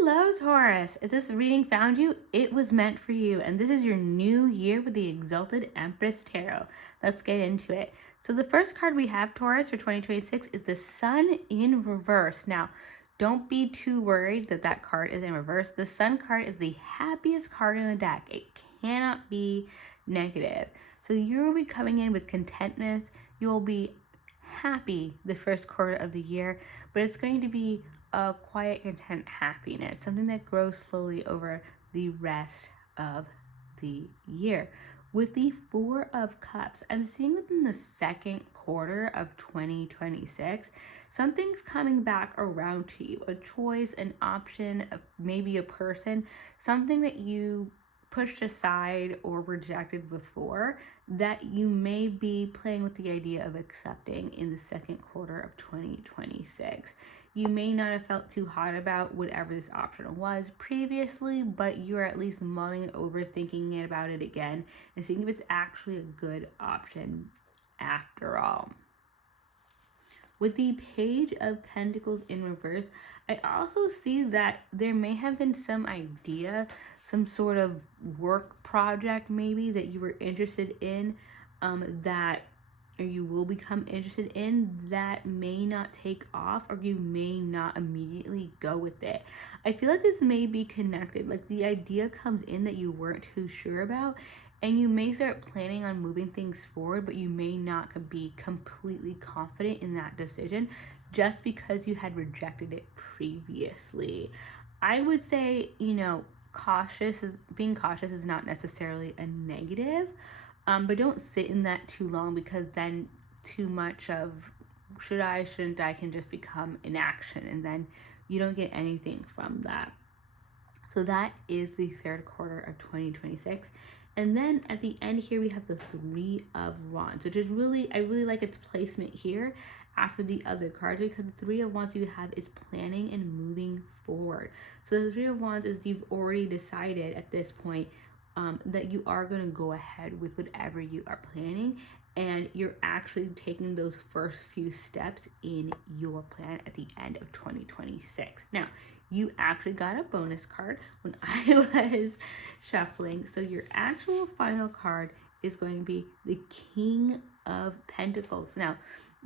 Hello, Taurus. If this reading found you, it was meant for you. And this is your new year with the Exalted Empress Tarot. Let's get into it. So the first card we have, Taurus, for 2026 is the Sun in reverse. Now, don't be too worried that that card is in reverse. The Sun card is the happiest card in the deck. It cannot be negative. So you will be coming in with contentness. You'll be happy the first quarter of the year, but it's going to be a quiet, content happiness, something that grows slowly over the rest of the year. With the Four of Cups, I'm seeing within the second quarter of 2026, something's coming back around to you, a choice, an option, maybe a person, something that you pushed aside or rejected before that you may be playing with the idea of accepting in the second quarter of 2026. You may not have felt too hot about whatever this option was previously, but you're at least mulling it over, thinking about it again, and seeing if it's actually a good option after all. With the Page of Pentacles in reverse, I also see that there may have been some idea, some sort of work project maybe that you were interested in, or you will become interested in, that may not take off, or you may not immediately go with it. I feel like this may be connected. Like the idea comes in that you weren't too sure about, and you may start planning on moving things forward, but you may not be completely confident in that decision just because you had rejected it previously. I would say, being cautious is not necessarily a negative, but don't sit in that too long, because then too much of should I, shouldn't I can just become inaction, and then you don't get anything from that. So that is the third quarter of 2026. And then at the end here, we have the Three of Wands, which is I really like its placement here after the other cards, because the Three of Wands you have is planning and moving forward. So the Three of Wands is you've already decided at this point that you are going to go ahead with whatever you are planning, and you're actually taking those first few steps in your plan at the end of 2026. Now, you actually got a bonus card when I was shuffling. So your actual final card is going to be the King of Pentacles. Now,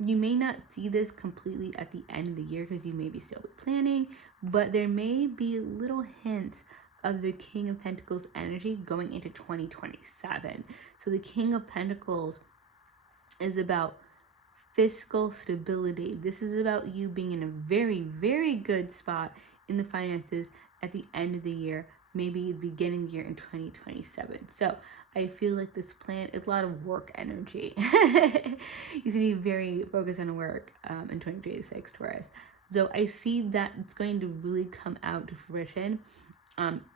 you may not see this completely at the end of the year because you may be still planning, but there may be little hints of the King of Pentacles energy going into 2027. So the King of Pentacles is about fiscal stability. This is about you being in a very, very good spot in the finances at the end of the year, maybe the beginning of the year in 2027. So I feel like this plan is a lot of work energy. You should be very focused on work in 2026, Taurus. So I see that it's going to really come out to fruition.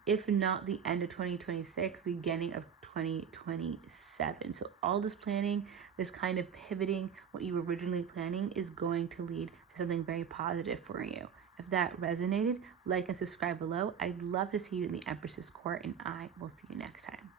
If not the end of 2026, the beginning of 2027. So all this planning, this kind of pivoting what you were originally planning, is going to lead to something very positive for you. If that resonated, like and subscribe below. I'd love to see you in the Empress's court, and I will see you next time.